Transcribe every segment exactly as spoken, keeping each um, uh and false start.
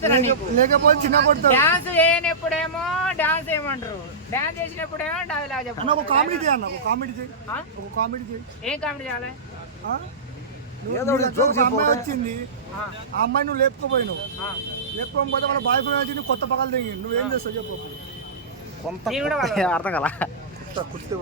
చెప్తున్నా నీకు. లేకపోతే చిన్న కొడతారు. డాన్స్ చేయనప్పుడేమో డాన్స్ ఏమంటారు, డాన్స్ చేసినప్పుడేమో డైలాగ్ చెప్పాలి. ఒక కామెడీ చేయన్న, ఒక కామెడీ చేయి, ఒక కామెడీ చేయి. ఏం కామెడీ చేయాలి? అమ్మాయి వచ్చింది, ఆ అమ్మాయి నువ్వు లేపుకోపోయినావు, లేపుకోకపోతే వాళ్ళ బాయ్ ఫ్రెండ్ వచ్చి కొత్త పక్కలు దిగి నువ్వేం చేస్తావు చెప్పు. అర్థం కదా బిగ్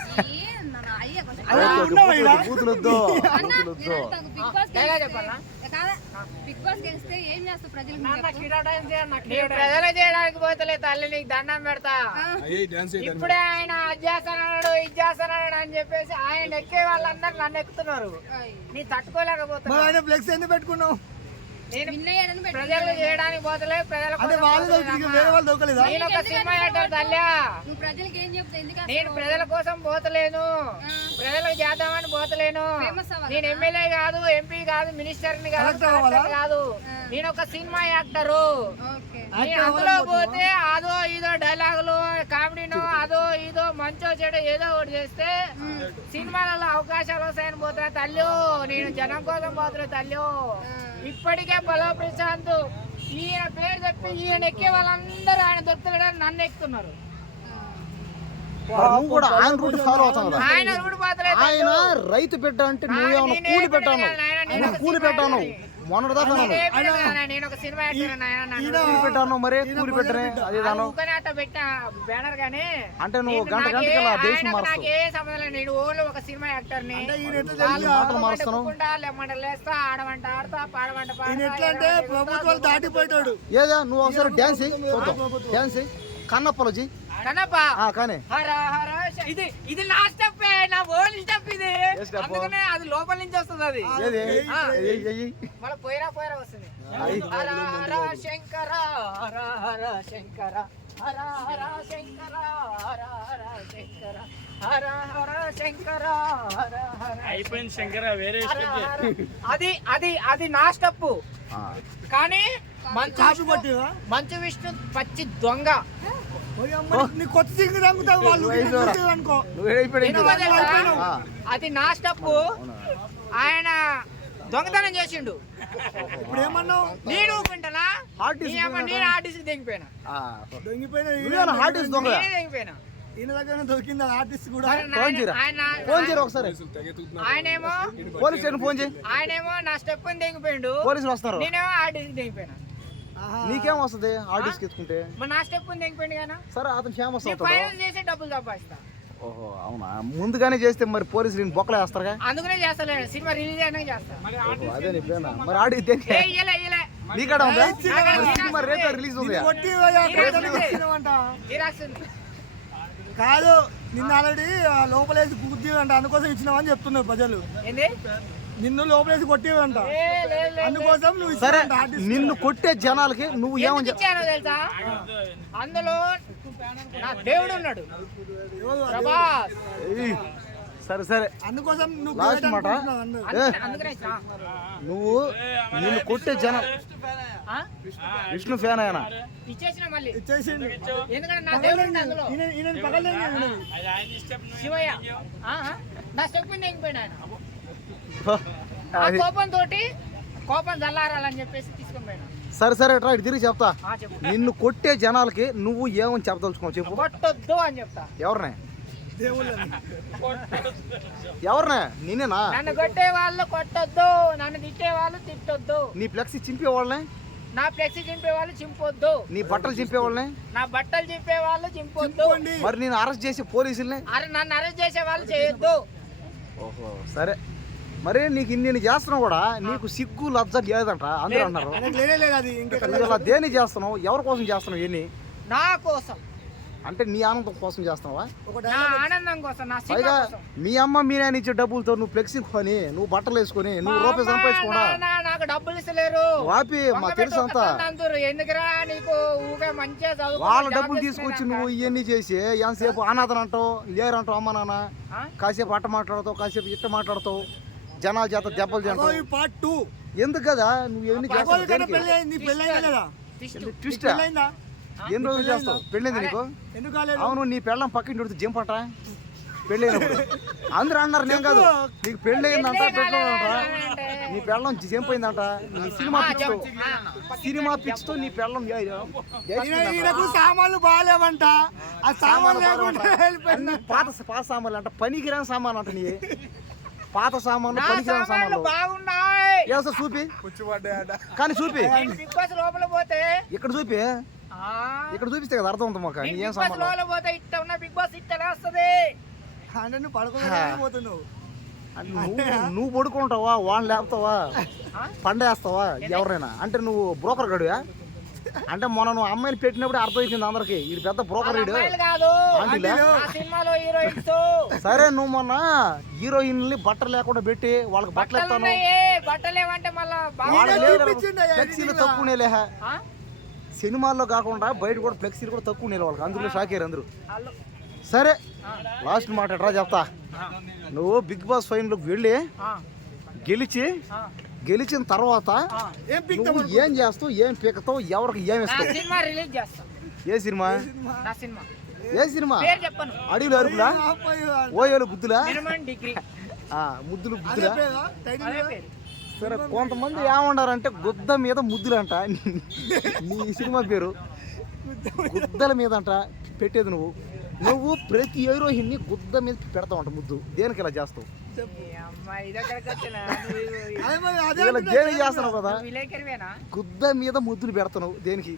బాస్ గెలిస్తే ఏం చేస్తావు ప్రజలు చేయడానికి పోతలే తల్లి, నీకు దండం పెడతా. ఇప్పుడే ఆయన అది చేస్తాడు ఇది చేస్తాడు అని చెప్పేసి ఆయన ఎక్కే వాళ్ళందరూ నన్ను ఎక్కుతున్నారు. నీ తట్టుకోలేకపోతున్నా. ఆయన ఫ్లెక్స్ ఎందుకు పెట్టుకున్నావు? నేను ప్రజలు చేయడానికి పోతలే, ప్రజల నేను ఒక సినిమా యాక్టర్ తల్లి, నేను ప్రజల కోసం పోతలేను, ప్రజలకు చేద్దామని పోతలేను. నేను ఎమ్మెల్యే కాదు, ఎంపీ కాదు, మినిస్టర్ ని కాదు, కాదు, నేను ఒక సినిమా యాక్టరు. అందులో పోతే అదో ఇదో డైలాగులు కామెడీనో అదో ఇదో మంచో చెడు ఏదో ఒకటి చేస్తే సినిమాలలో అవకాశాలు వస్తాయని పోతున్నా తల్లి. నేను జనం కోసం పోతున్నా తల్లి. ఇప్పటికే బలో ప్రశాంత్ ఈయన పేరు చెప్పి ఈయన ఎక్కే వాళ్ళందరూ ఆయన దొరుకుతాడని నన్ను ఎక్కుతున్నారు. ఆయన రూట్ పాత్ర ఆయన రైతు బిడ్డ అంటే నువ్వేమన్నా కూలి పెట్టాను, కూలి పెట్టాను మొన్నటి దాకా నేను ఒక సినిమా కూలి పెట్టాను, మరే కూలి పెట్టనే అదే దాను పెట్టా బ్యానర్ గానీ అంటే నువ్వు గంట గంటకి దేశం నాకు ఏ సంబంధం లేదు. నేను ఓన్లీ ఒక సినిమా యాక్టర్ ని. లేస్తా, ఆడమంట ఆడతా, పాడమంట పాడతా. ప్రభుత్వాలు దాటిపోయాడు. ఏదా నువ్వు ఒకసారి డాన్స్ డాన్స్ కన్నప్పలో జీ కన్నప్ప కానీ ఇది ఇది నా స్టెప్, నా ఓన్ స్టెప్ ఇది. అందుకనే అది లోపల నుంచి వస్తుంది. అది మళ్ళీ పోయిరా పోయిరా వస్తుంది. హర హర శంకర హర హర శంకర హర హర శంకర హర హర శంకర హర హర శంకర హర హర అయిపోయింది శంకర వేరే. అది అది అది నా స్టెప్. కానీ మంచు మంచు విష్ణు పచ్చి దొంగ. అది నా స్టెప్. ఆయన దొంగతనం చేసిండు. ఇప్పుడు ఏమన్నావు? నేను ఊకుంటానా? నేను ఆర్టిస్ట్ దిగిపోయినా దొంగిపోయినా దిగిపోయినా ఈయన దగ్గర దొరికింది ఆర్టిస్ట్ కూడా. ఆయనేమో పోలీస్ ఫోన్ చేయి. ఆయనేమో నా స్టెప్ దిగిపోయిండు, పోలీసులు వస్తారు. నేనేమో ఆర్టిస్ట్ దిగిపోయినా. నీకేం వస్తుంది ఆర్టిస్ట్ ఎత్తుకుంటే? నా స్టెప్ దిగిపోయింది కదా. సరే అతను ఫేమస్ ఫైనల్ చేసి డబ్బులు సంపాదిస్తా. ఓహో అవునా, ముందుగానే చేస్తే మరి పోలీసులు నేను బొక్కలు వేస్తారుగా. అందుకనే చేస్తలేదు, సినిమా రిలీజ్ అయినా చేస్తా. అదే నీ ప్రేమ. మరి ఆడితే నీకాడ ఉందా సినిమా? రేపు రిలీజ్ ఉంది కాదు. నిన్న ఆల్రెడీ లోపలేసి గుద్ది అంట, అందుకోసం ఇచ్చినావని చెప్తున్నారు ప్రజలు. నిన్ను లోపలేసి కొట్టేవంట, అందుకోసం నువ్వు. సరే నిన్ను కొట్టే జనాలకి నువ్వు ఏమని చెప్పాను తెలుసా? అందులో నా దేవుడు ఉన్నాడు ప్రభాస్. సరే సరే అందుకోసం లాస్ట్ మాట, నువ్వు నిన్ను కొట్టే జనం విష్ణు ఫ్యాన్ అయినా ఇచ్చేసిన మళ్ళీ ఇచ్చేసి ఎందుకంటే నా దేవుడు ఉన్నాడు అందులో. శివయ్య నా స్టెప్ దిగిపోయినా ఆయన. ఆ కోపం తోటి కోపం చల్లారాలని చెప్పేసి తీసుకొని పోయినా. సరే సరే రా ఇటు తిరిగి చెప్తా. నిన్ను కొట్టే జనాలకి నువ్వు ఏమని చెప్పదలుచుకో చెప్పు. కొట్టొద్దు అని చెప్తా. ఎవరినే ఎవరినే? నేనేనా? నన్ను కొట్టే వాళ్ళు కొట్టొద్దు, నన్ను తిట్టే వాళ్ళు తిట్టొద్దు. నీ ఫ్లెక్సీ చింపే వాళ్ళనే, నా ఫ్లెక్సీ చింపే వాళ్ళు చింపొద్దు. నీ బట్టలు చింపే వాళ్ళనే, నా బట్టలు చింపే వాళ్ళు చింపొద్దు. మరి నేను అరెస్ట్ చేసే పోలీసుల్ని అరే నన్ను అరెస్ట్ చేసే వాళ్ళు చేయొద్దు. ఓహో సరే. మరి నీకు ఇన్ని చేస్తున్నావు కూడా నీకు సిగ్గు లజ్జ లేదంట అందరూ అన్నారు. దేని చేస్తున్నావు? ఎవరి కోసం చేస్తున్నావు? ఎన్ని నా కోసం అంటే నీ ఆనందం కోసం చేస్తున్నావా? ఆనందం కోసం. పైగా మీ అమ్మ మీ నాయన ఇచ్చే డబ్బులతో నువ్వు ఫ్లెక్సీ కొని, నువ్వు బట్టలు వేసుకొని, నువ్వు రూపాయి సంపాదించుకోడా. నాకు డబ్బులు ఇస్తలేరు వాపి మా తెలుసు అంతా. ఎందుకురా నీకు మంచిగా చదువు. వాళ్ళ డబ్బులు తీసుకొచ్చి నువ్వు ఇవన్నీ చేసి ఎంతసేపు అనాథన అంటావు, లేరంటావు అమ్మ నాన్న. కాసేపు అట్ట మాట్లాడతావు, కాసేపు ఇట్ట మాట్లాడతావు, జనాల చేత దెబ్బలు తింటావు. ఎందుకు కదా నువ్వు ఎన్ని చేస్తావు? ఎన్ని రోజులు చేస్తావు? పెళ్ళింది నీకు? అవును నీ పెళ్ళం పక్కన జింపంట పెళ్ళి అయినప్పుడు అందరూ అన్నారు నేను కాదు నీకు పెళ్ళి అయిందంట పెట్టుకోవాలంట నీ పెళ్ళం చంపోయిందంట నీ సినిమా పిక్స్తో సినిమా పిక్స్తో నీ పెళ్ళం ఈయనకు సామాన్లు బాగాలేవంట ఆ సామాన్లు లేకుండా అన్ని పాత పాత సామాన్లు అంట పనికిరాని సామాన్లు అంట నీ పాత సామాన్లు పనికిరాని సామాన్లు బాగున్నాయి ఏ సార్ చూపి కానీ చూపి బిగ్ బాస్ లోపల పోతే ఇక్కడ చూపి ఇక్కడ చూపిస్తే కదా అర్థం అవుతుంది మాకు నీ ఏం సామాన్లు లోపల పోతే ఇట్ట ఉన్న బిగ్ బాస్ ఇట్ట వస్తుంది అంటే నువ్వు పడుకోపోతున్నావు నువ్వు నువ్వు పడుకుంటావా వాళ్ళని లేపుతావా పండేస్తావా ఎవరైనా అంటే నువ్వు బ్రోకర్ గడువా అంటే మొన్న నువ్వు అమ్మాయిని పెట్టినప్పుడు అర్థమైపోయింది అందరికి ఇది పెద్ద బ్రోకర్ రీడు సరే నువ్వు మొన్న హీరోయిన్లు బట్టలు లేకుండా పెట్టి వాళ్ళకి బట్టలు ఎత్తాను ఫ్లెక్సీలు తక్కువ లేహ సినిమాల్లో కాకుండా బయట కూడా ఫ్లెక్సీలు కూడా తక్కువ నేల వాళ్ళకి అందులో షాక్ అయ్యారు అందరూ సరే లాస్ట్ మాట ఎట్రా చెప్తా నువ్వు బిగ్ బాస్ ఫైనల్కి వెళ్ళి గెలిచి గెలిచిన తర్వాత నువ్వు ఏం చేస్తావు ఏం పీకతావు ఎవరికి ఏం ఇస్తావు ఏ సినిమా ఏ సినిమా అడవిలో అరుపులా ఓయోలు బుద్ధులా ముద్దులు బుద్ధులా సరే కొంతమంది ఏమన్నారంటే గుద్ద మీద ముద్దులంట నీ సినిమా పేరు గుద్దల మీద అంట పెట్టేది నువ్వు నువ్వు ప్రతి హీరోయిన్ని గుద్ద మీద పెడతావు అంట ముద్దు దేనికి ఇలా చేస్తావు దేనికి చేస్తున్నావు కదా గుద్ద మీద ముద్దులు పెడతావు దేనికి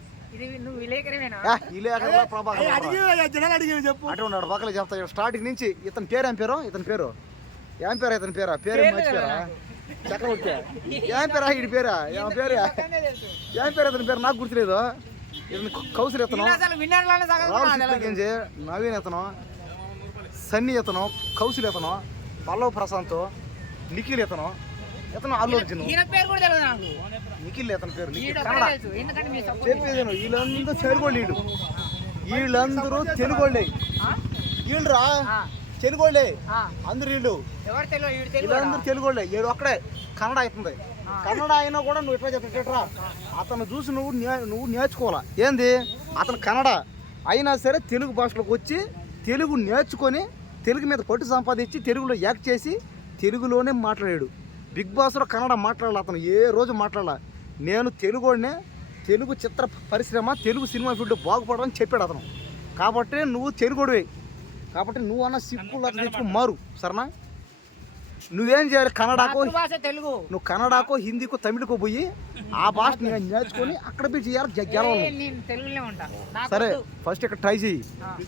అటు పక్కన చెప్తా స్టార్టింగ్ నుంచి ఇతని పేరు ఏం పేరు ఇతని పేరు ఏం పేరు ఇతని పేరా పేరు మర్చిపోయారా చక్రవర్తి ఏం పేరా ఇటు పేరా ఏం పేరు ఏం పేరు ఇతని పేరు నాకు గుర్తులేదు ఇతను కౌశల్ ఇతను రావుకి నవీన్ ఇతను సన్నీ ఇతను కౌశల్ ఇతను పల్లవ్ ప్రశాంత్ నిఖిల్ ఇతను ఇతను అల్లు అర్జున్ నిఖిల్ ఇతని పేరు చెప్పేది వీళ్ళందరూ తెలుగోళ్ళు వీళ్ళందరూ తెలుగోళ్ళే వీళ్ళు రా తెలుగోళ్ళే అందరు వీళ్ళు వీళ్ళందరూ తెలుగోళ్ళే ఏడు ఒక్కడే కన్నడ అవుతుంది కన్నడ అయినా కూడా నువ్వు ఎట్లా చెప్పరా అతను చూసి నువ్వు నువ్వు నేర్చుకోవాలా ఏంది అతను కన్నడ అయినా సరే తెలుగు భాషలోకి వచ్చి తెలుగు నేర్చుకొని తెలుగు మీద పట్టు సంపాదించి తెలుగులో యాక్ట్ చేసి తెలుగులోనే మాట్లాడాడు బిగ్ బాస్లో కన్నడ మాట్లాడాలి అతను ఏ రోజు మాట్లాడాల నేను తెలుగునే తెలుగు చిత్ర పరిశ్రమ తెలుగు సినిమా ఫీల్డ్ బాగుపడమని చెప్పాడు అతను కాబట్టి నువ్వు తెలుగుడివే కాబట్టి నువ్వు అన్న సిక్కులు అట్లా తెచ్చుకో మారు సరేనా నువ్వేం చేయాలి కన్నడకో తెలుగు నువ్వు కన్నడకో హిందీకో తమిళకో పోయి ఆ భాష నేర్చుకొని అక్కడ పోయి చేయాలి గెలవాలి సరే ఫస్ట్ ఇక్కడ ట్రై చెయ్యి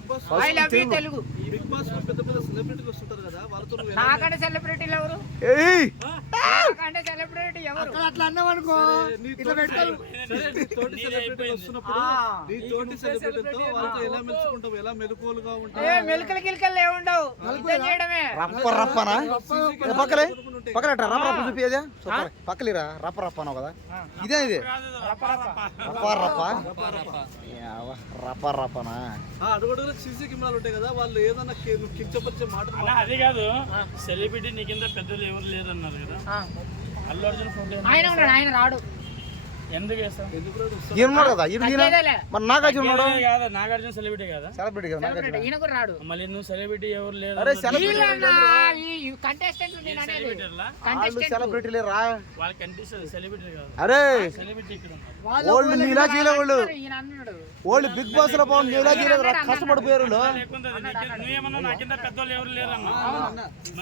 రప్ప రప్పనా పక్కలే పక్కన రప్ప రప్ప చూపియదా పక్కలేరా రప్ప రప్ప అన్నావు కదా ఇదే ఇది రప్ప రప్ప రప్ప రప్పనా అడుగుడుగులో సీసీ కెమెరాలు ఉంటాయి కదా వాళ్ళు ఏదన్నా కించపరిచే మాట అది కాదు సెలబ్రిటీ నీ కింద పెద్దలు ఎవరు లేరు అన్నారు కదా అల్లు అర్జున్ ఫోటో ఆయన రాడు ఎందుకు వేస్తాం ఈయనున్నాడు కదా మరి నాగార్జున ఉన్నాడు కాదా నాగార్జున సెలబ్రిటీ కదా సెలబ్రిటీ కదా నాగార్జున ఈయన కూడా రాడు మళ్ళీ నువ్వు సెలబ్రిటీ ఎవరు లేరు అరే సెలబ్రిటీ సెలబ్రిటీలే రా వాళ్ళ కంటెస్టెంట్ సెలబ్రిటీ కాదు అరే సెలబ్రిటీ ఇక్కడ వాళ్ళు నీలా చేయలే వాళ్ళు వాళ్ళు బిగ్ బాస్ లో బాగుంది నీలా చేయలేదు కష్టపడిపోయారు నువ్వేమన్నా నా కింద పెద్దోళ్ళు ఎవరు లేరన్నా